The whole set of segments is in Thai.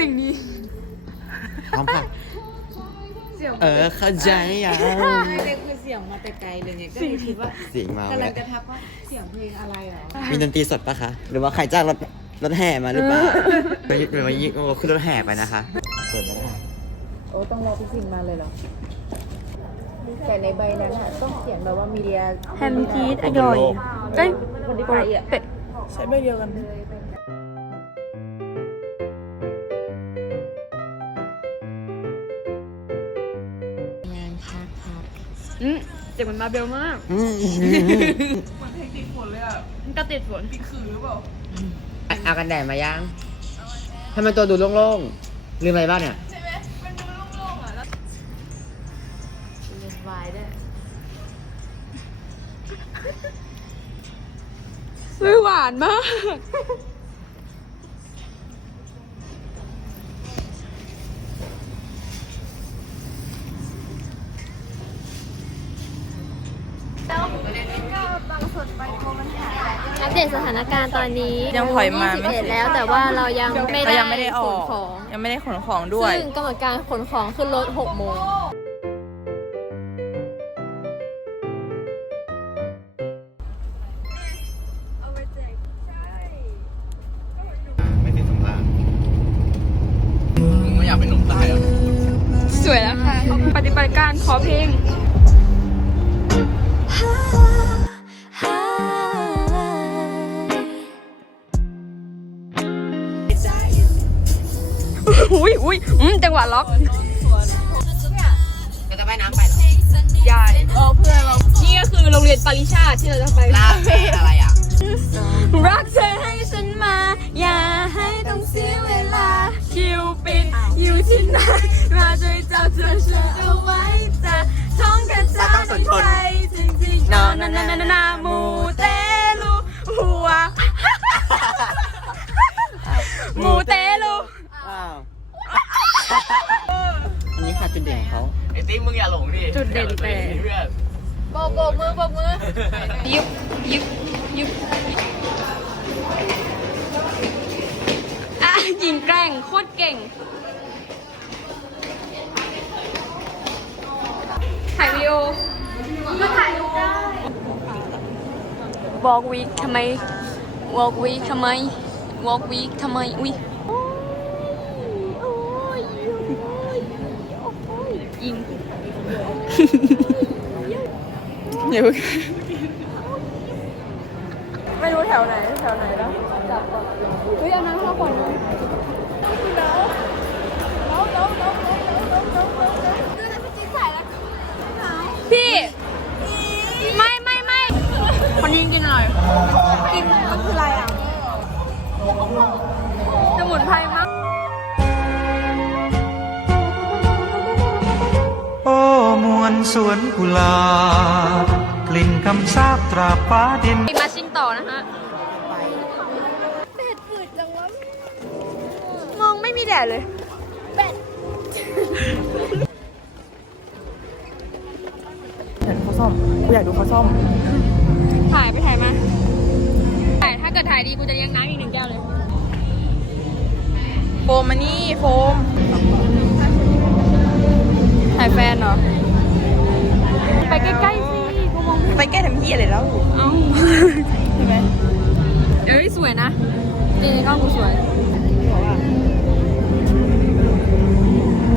สิ่งนี้พร้อมค่ะเออเข้าใจยังไม่เลยคือเสียงมาแต่ไกลเลยไงก็เลยคิดว่าเสียงมากำลัเลงยจะทักว่าเสียงเพลงอะไรเหรอมีดนตรีสดปะคะ หรือว่าใครจ้างรถรถแห่มาหรือเปล่าไปหรือว่ายิงขึ้นรถแห่ไปนะคะเปิดแล้วค่ะโอ้ต้องรอพี่ซินมาเลยเหรอแต่ในใบนั้นอะต้องเขียนแบบว่ามีเดียแฮมชีสอร่อยเอ้ยคนที่ไปอะเป็ดใช้ใบเดียวกัน อืมเสียงมันมาเบลมากอืมมันเพลงติดฝนเลยอะมันก็ติดฝน ติดขือหรือเปล่าเอากันแดดมายังทำไมตัวดูโล่งๆลืมอะไรบ้างเนี่ยใช่ไหมมันดูโล่งๆอะแล้วเรียนวายด้วยเฮ้ยหวานมาก อัปเดตสถานการณ์ตอนนี้ยังถอยมาไม่ 21แล้ว แต่ว่าเรายังไม่เราได้ยังไม่ได้อขอนก ของ ยังไม่ได้ขนของด้วย ซึ่งกำหนดการขนของขึ้นรถ6โมง ใหญ่เออเพื่อนเรานี่ก็คือโรงเรียนปริชาติที่เราจะไปลาเฟ่อะไรอะ รักเธอให้ฉันมา อย่าให้ต้องเสียเวลา คิวปิดอยู่ที่ไหนเราจะจับเธอเธอเอาไว้จะท่องกระจาเราต้องสนทนใจจริงๆนอนนานานานานามูเตลูหัวมูเตลูว้าวอันนี้ค่ะจุดเด่นของเขาไอ้ติ๊กมึงอย่าหลงดิจุดเด่นแต่เพื่อนโบกโบกมือโบกมือยุบยุบยุบอะยิงแกล้งโคตรเก่ง ถ่ายวิดีโอก็ถ่ายรูปได้วอล์กวีคทำไมวอล์กวีคทำไมวอล์กวีคทำไม อุ้ยยิง อ สวนกุหลาบกลิ่นคำสาบตราบฟ้าดิน ไปมาชิมต่อนะฮะมองไม่มีแดดเลยเห็นเขาซ่อมกูอยากดูเขาซ่อม ถ่ายไปถ่ายมาถ่ายถ้าเกิดถ่ายดีกูจะเลี้ยงน้ำอีกหนึ่งแก้วเลย โฟมมานี่โฟม ถ่ายแฟนเหรอไป ใกล้ๆสิกูมองไม่ไปแก้ทำเหี้ยอะไรแล้ว เอ้าใช่ไหมเอ้ยสวยนะจริงๆกล้องกูสวย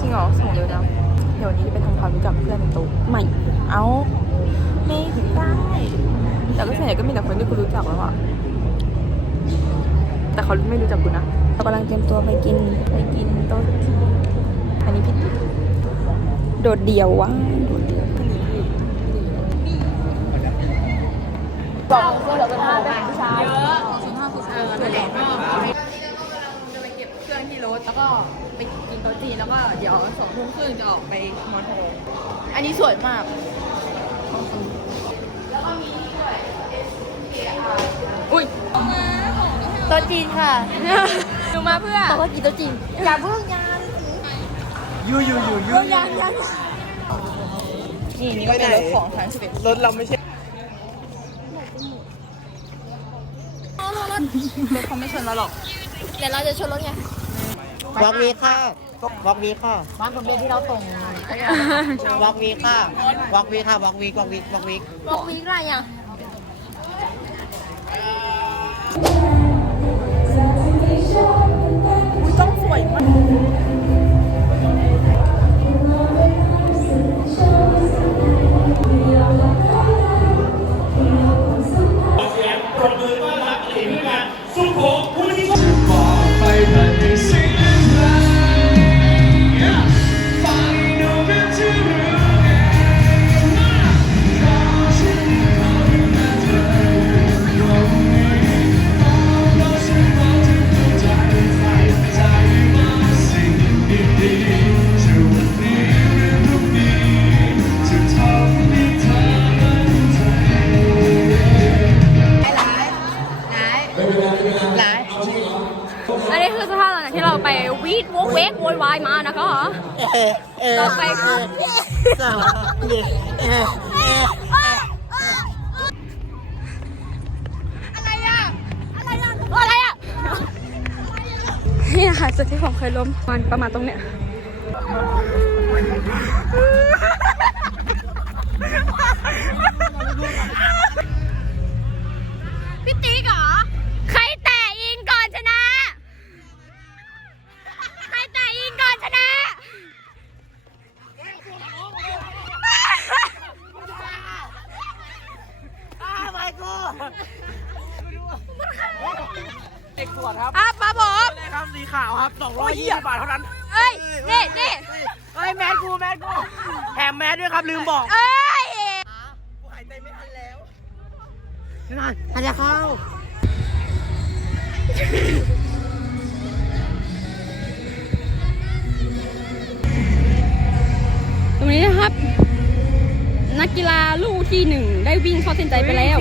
จริงเหรอส่งเลยนะเดี๋ยววันนี้จะไปทำความรู้จักเพื่อนในตู้ใหม่ เอ้าไม่ได้แต่ก็ส่วนใหญ่ก็มีแต่คนที่กูรู้จักแล้วอะแต่เขาไม่รู้จักกูนะเรากำลังเตรียมตัวไปกินไปกินโต๊ะที่อันนี้พี่ติ๊กโดดเดี่ยววะโดดเดี่ยว บอกเสื้อเหลือเป็นห้าเป็นผู้ชายเยอะสิบห้าผู้ชายเออนั่นแหละก็จะไปเก็บเครื่องที่รถแล้วก็ไปกินโต๊ะจีนแล้วก็เดี๋ยวสองทุ่มครึ่งจะออกไปมอโทอันนี้สวยมากแล้วก็มีสวย S T R อุ้ยโต๊ะจีนค่ะดูมาเพื่อบอกว่ากี่โต๊ะจีนอย่าเพิ่งยานยูยูยูยูยานยานนี่นี่ก็เป็นรถของทางสิบเอ็ดรถเราไม่ใช่ รถเขาไม่ชนเราหรอก เดี๋ยวเราจะชนรถไงวอกวีค่ะวอกวีค่ะบ้านคนเดียวที่เราส่งวอกวีค่ะวอกวีค่ะวอกวีวอกวีวอกวีบอกวีกอะไรอะ นี่นะคะจุดที่ผมเคยล้มมันประมาณตรงเนี้ย สกูแมสกูแถมแมสด้วยครับลืมบอกเอ้ยหายใจไม่ทันแล้วอาจจะเข้าตรงนี้นะครับ นักกีฬาลูกที่หนึ่งได้วิ่งเข้าเส้นใจไปแล้ว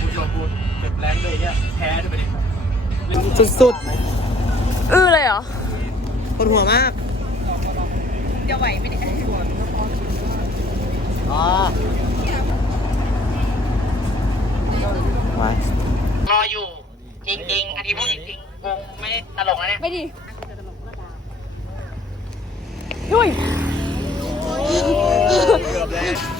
เก็บแรงเลยเนี่ยแพ้ด้วยไปดิสุดอื้อเลยเหรอๆปวดหัวมาก จะไหวไหมเนี่ยอ๋อมารออยู่ จริงๆ อันนี้พูดจริงๆกูไม่ได้ตลกนะเนี่ย ไม่ดีดุยเกือบแล้ว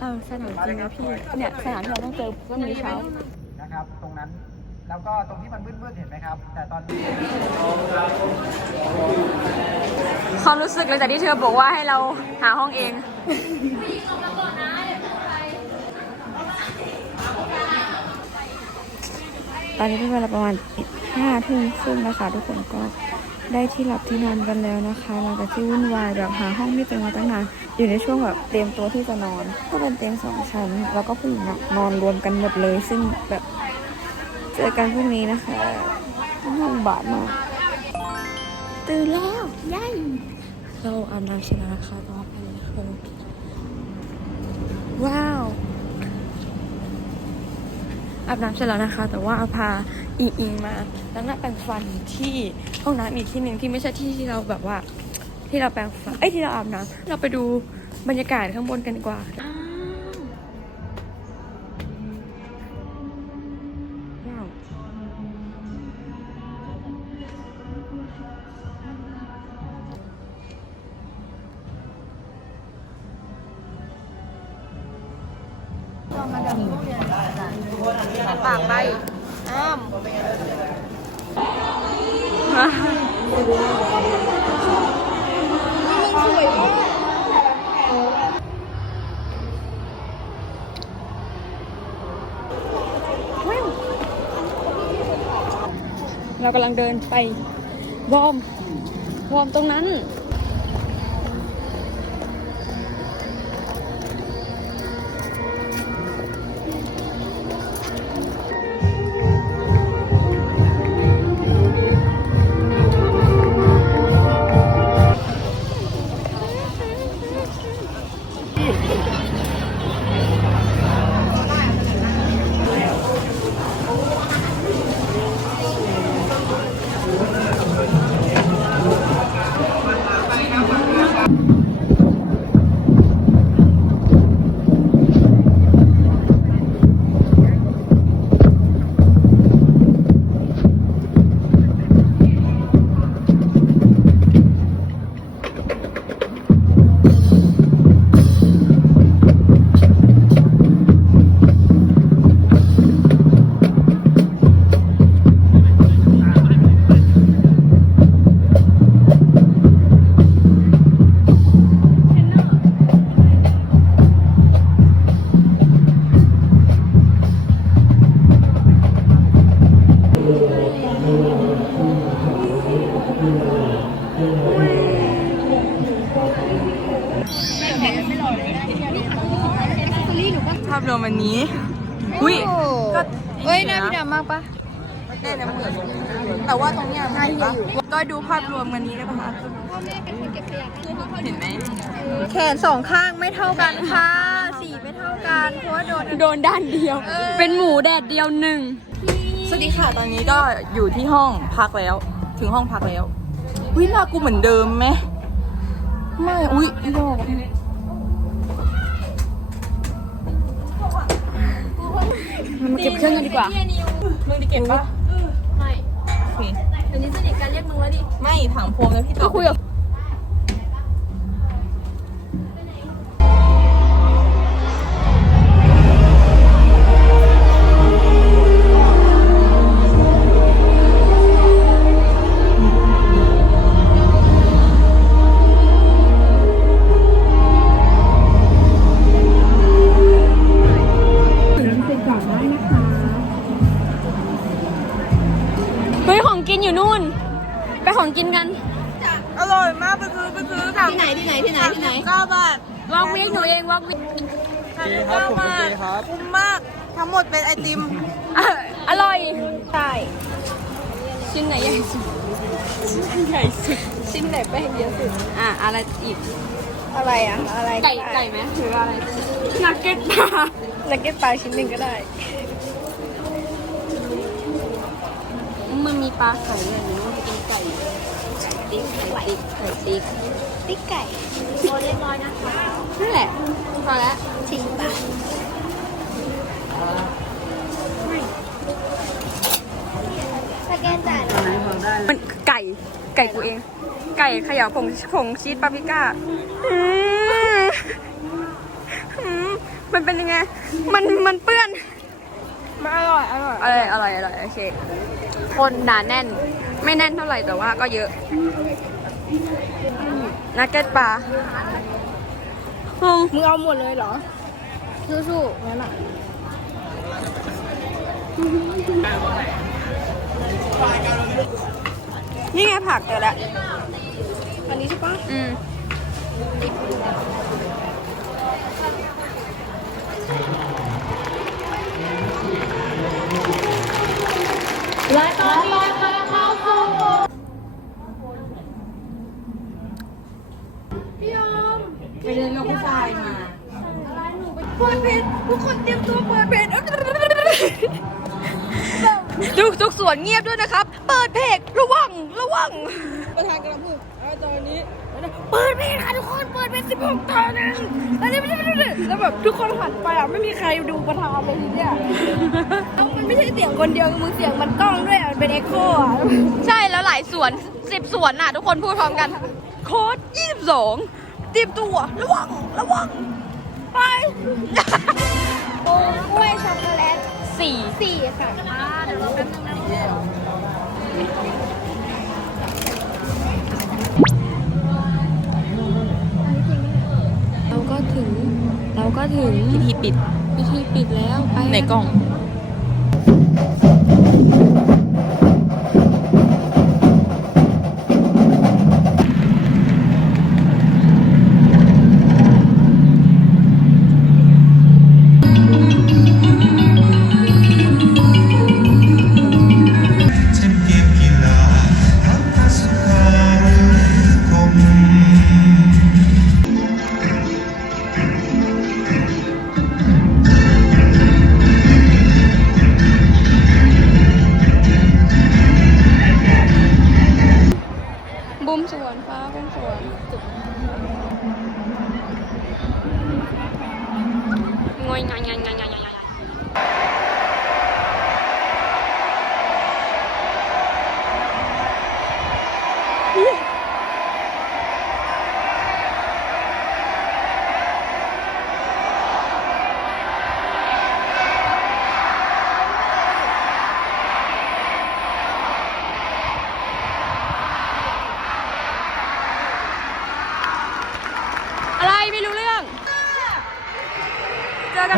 เออสนามจริงนะพี่ เนี่ยสนามที่เราต้องเจอพรุ่งนี้เช้า นะครับ ตรงนั้น แล้วก็ตรงที่มันมืดๆเห็นไหมครับ แต่ตอนนี้ความรู้สึกหลังจากที่เธอบอกว่าให้เราหาห้องเอง ตอนนี้เป็นเวลาประมาณห้าทุ่มครึ่งนะคะทุกคนก็ ได้ที่หลับที่นอนกันแล้วนะคะหลังจากที่วุ่นวายแบบหาห้องไม่เจอมาตั้งนานอยู่ในช่วงแบบเตรียมตัวที่จะนอนก็เป็นเตียงสองชั้น แล้วก็ผู้หญิงอะนอนรวมกันหมดเลย ซึ่งแบบเจอกันพรุ่งนี้นะคะห้องบาดมากตื่นแล้วยัยเราอาบน้ำเสร็จแล้วนะคะต่อไปเลยคือว้าว อาบน้ำเสร็จแล้วนะคะ แต่ว่าอาพาอิงอิงมาแล้วหน้าแปรงฟันที่ห้องน้ำอีกที่หนึ่งที่ไม่ใช่ที่ที่เราแบบว่า ที่เราแปรงฟันเอ้ยที่เราอาบน้ำเราไปดูบรรยากาศข้างบนกันดีกว่าอ้าวว้าว ปากไปอ้ามเรากำลังเดินไปวอร์มวอร์มตรงนั้น เดียวหนึ่งสวัสดีค่ะตอนนี้ก็อยู่ที่ห้องพักแล้ว ถึงห้องพักแล้วอุ้ยหน้ากูเหมือนเดิมไหมไม่อุ้ยอีดอกมาเก็บเครื่องกันดีกว่ามึงจะเก็บปะไม่เดี๋ยวนี้สนิทกันเรียกมึงแล้วดิไม่ถังพรมแล้วพี่ก็คุยกับ องกินอยู่นู่น ไปของกินกัน อร่อยมากไปซื้อไปซื้อถังที่ไหนที่ไหนที่ไหนที่ไหน เก้าบาทวอกวิกหนูเองวอกวิกเก้าบาทคุ้มมากทั้งหมดเป็นไอติมอะอร่อยใช่ชิ้นไหนใหญ่สุดชิ้นใหญ่สุดชิ้นไหนแป้งเยอะสุดอะอะไรอีกอะไรอะอะไรไก่ไก่ไหมหรืออะไรนักเก็ตปลานักเก็ตปลาชิ้นหนึ่งก็ได้ มันมีปลาไข่เลยหนูว่าจะกินไก่ติ๊กไข่ติ๊กไข่ติ๊กติ๊กไก่โอเรียบร้อยนะคะนั่นแหละพอแล้วสี่บาทสแกนจ่ายนะมันไก่ ไก่กูเอง ไก่เขย่าผงผงชีสปาปริก้าอืมอืมมันเป็นยังไง มันมันเปื้อน มันอร่อย อร่อยอร่อยอร่อยอร่อยโอเค คนหนาแน่น ไม่แน่นเท่าไหร่แต่ว่าก็เยอะนักเก็ตปลาอืมมึงเอาหมดเลยเหรอ สู้ๆงั้นอะนี่ไงผักเจอแล้วอันนี้ใช่ปะอืม มึงเสียงมันกล้องด้วยอะมันเป็นเอ็กโคอะใช่แล้วหลายสวนสิบสวนน่ะ ทุกคนพูดพร้อมกัน โค้ดยี่สิบสองเตรียมตัว ระวัง ระวัง ไปโอ้กล้วยช็อกโกแลตสี่สี่ค่ะเดี๋ยวเราแป๊บนึงนะเราก็ถึง เราก็ถึงพิธีปิดพิธีปิดแล้วไปในกล่องเ何?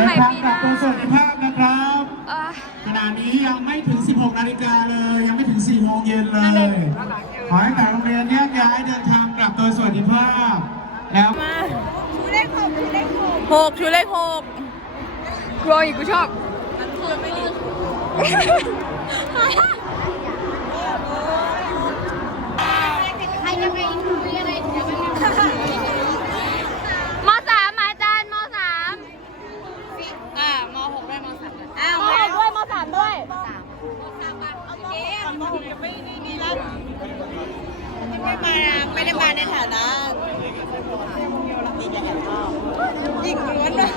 หม่ปีหน้าตัวสวัสดิภาพนะครับอะขณะนี้ยังไม่ถึง 16 นาฬิกาเลย ยังไม่ถึง 4 โมงเย็นเลย ขอให้แต่โรงเรียนแยกย้ายเดินทางกลับโดยสวัสดิภาพ แล้วหกชูเลขหกกลัวอีกกูชอบใครยังไงคุยอะไรเดี๋ยวมัน มสามอาจารย์มสาม อ่ามหกด้วยมสามด้วยอ้าว มหกด้วยมสามด้วย ไม่มา ไม่ได้มาในฐานะยิงล้วนเลย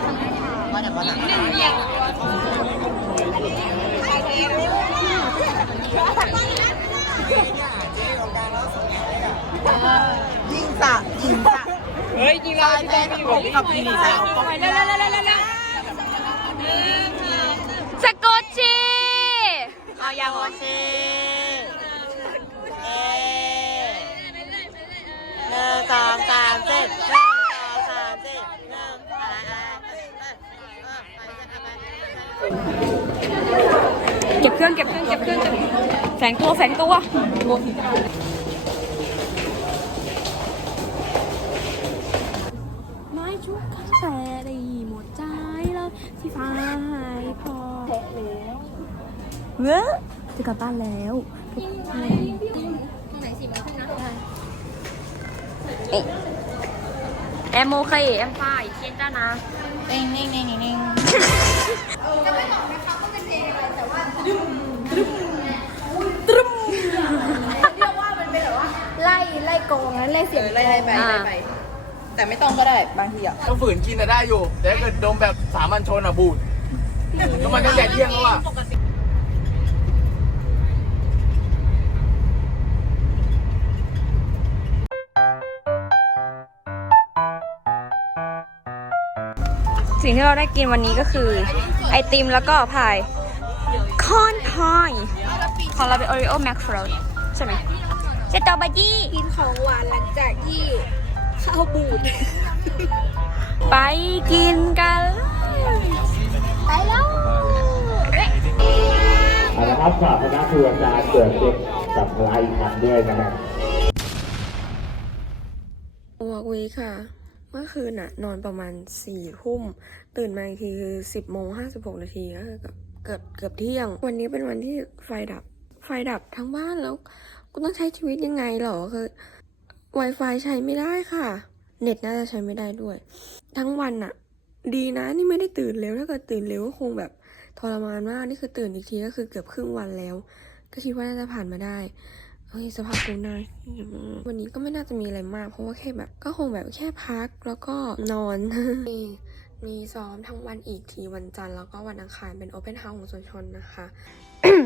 เฮ้ยจริงเราที่ต้องมีผมกับพี่สาวไปเร็วเร็วเร็วเร็วเร็วสกอตชีเอายางเหรอชี งสองสามสี่หนึ่งสองสามสี่หนึ่งอะไรอะไรเก็บเครื่องเก็บเครื่องเก็บเครื่องแสงตัวแสงตัวไม่ชุกกาแฟได้หมดใจแล้วที่ฟ้าหายพอแทะแล้วเฮ้ยจะกลับบ้านแล้วทุกคน แอมโอเคแอมฝ้ายเทียนจ้านะเน่งเน่งเน่งเน่งไล่ไล่โกงนั้นไล่เสียงไล่ไล่ไปไล่ไปแต่ไม่ต้องก็ได้บางทีอะต้องฝืนกินน่ะได้อยู่ แต่ถ้าเกิดดมแบบสามัญชนอะบูดก็มันก็แดดเที่ยงแล้วอะ สิ่งที่เราได้กินวันนี้ก็คือ ไอติมแล้วก็พายของเราเป็นโอริโอแม็กฟรอตใช่ไหมสตรอเบอรี่กินของหวานหลังจากที่ข้าวบูด ไปกินกัน ไปแล้วเอาละครับฝากคณะครูอาจารย์เกิดเด็กกับลายคันด้วยนะครับวอกวีค่ะเมื่อคืนน่ะนอนประมาณสี่ทุ่ม ตื่นมาอีกทีคือสิบโมงห้าสิบหกนาทีก็คือเกือบเกือบเที่ยง วันนี้เป็นวันที่ไฟดับ ไฟดับทั้งบ้านแล้วกูต้องใช้ชีวิตยังไงหรอคือ Wi-Fi ใช้ไม่ได้ค่ะ เน็ตน่าจะใช้ไม่ได้ด้วย ทั้งวันน่ะดีนะนี่ไม่ได้ตื่นเร็วถ้าเกิดตื่นเร็วก็คงแบบทรมานมากนี่คือตื่นอีกทีก็คือเกือบครึ่งวันแล้ว ก็คิดว่าน่าจะผ่านมาได้ เฮ้ยสภาพกูน่าวันนี้ก็ไม่น่าจะมีอะไรมาก เพราะว่าแค่แบบก็คงแบบแค่พักแล้วก็นอน มีมีซ้อมทั้งวันอีกทีวันจันทร์แล้วก็วันอังคารเป็นโอเพนเฮาส์ของส่วนชนนะคะ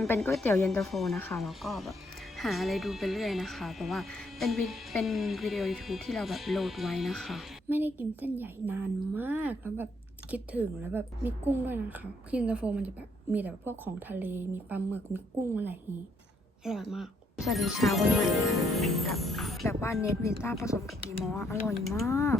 เป็นก๋วยเตี๋ยวเย็นตาโฟนะคะ แล้วก็แบบหาอะไรดูไปเรื่อยนะคะ แต่ว่าเป็นวิเป็นวิดีโอ YouTube ที่เราแบบโหลดไว้นะคะ ไม่ได้กินเส้นใหญ่นานมากแล้วแบบคิดถึงแล้วแบบมีกุ้งด้วยนะคะคือเย็นตาโฟมันจะแบบมีแต่พวกของทะเลมีปลาหมึกมีกุ้งอะไรอย่างนี้อร่อยมาก สวัสดีเช้าวันใหม่ค่ะกับแบบว่าเนทเวต้าผสมกับดีมออร่อยมาก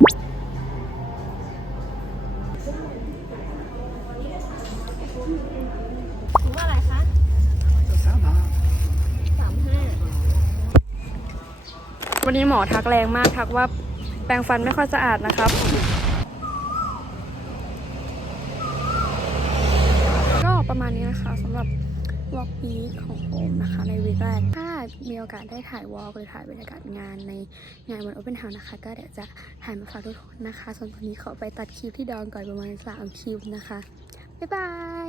วันนี้หมอทักแรงมากทักว่าแปรงฟันไม่ค่อยสะอาดนะครับ ก็ประมาณนี้นะคะสำหรับวอล์กวีของโอมนะคะในวีคแรกถ้า อกาสได้ถ่ายวอล์กหรือถ่ายบรรยากาศงานในงานวันโอเ n นเฮาส์นะคะ ก็เดี๋ยวจะถ่ายมาฝากทุกคนนะคะ ส่วนตอนนี้ขอไปตัดคลิปที่ดองก่อนประมาณ3คลิปนะคะ บ๊ายบาย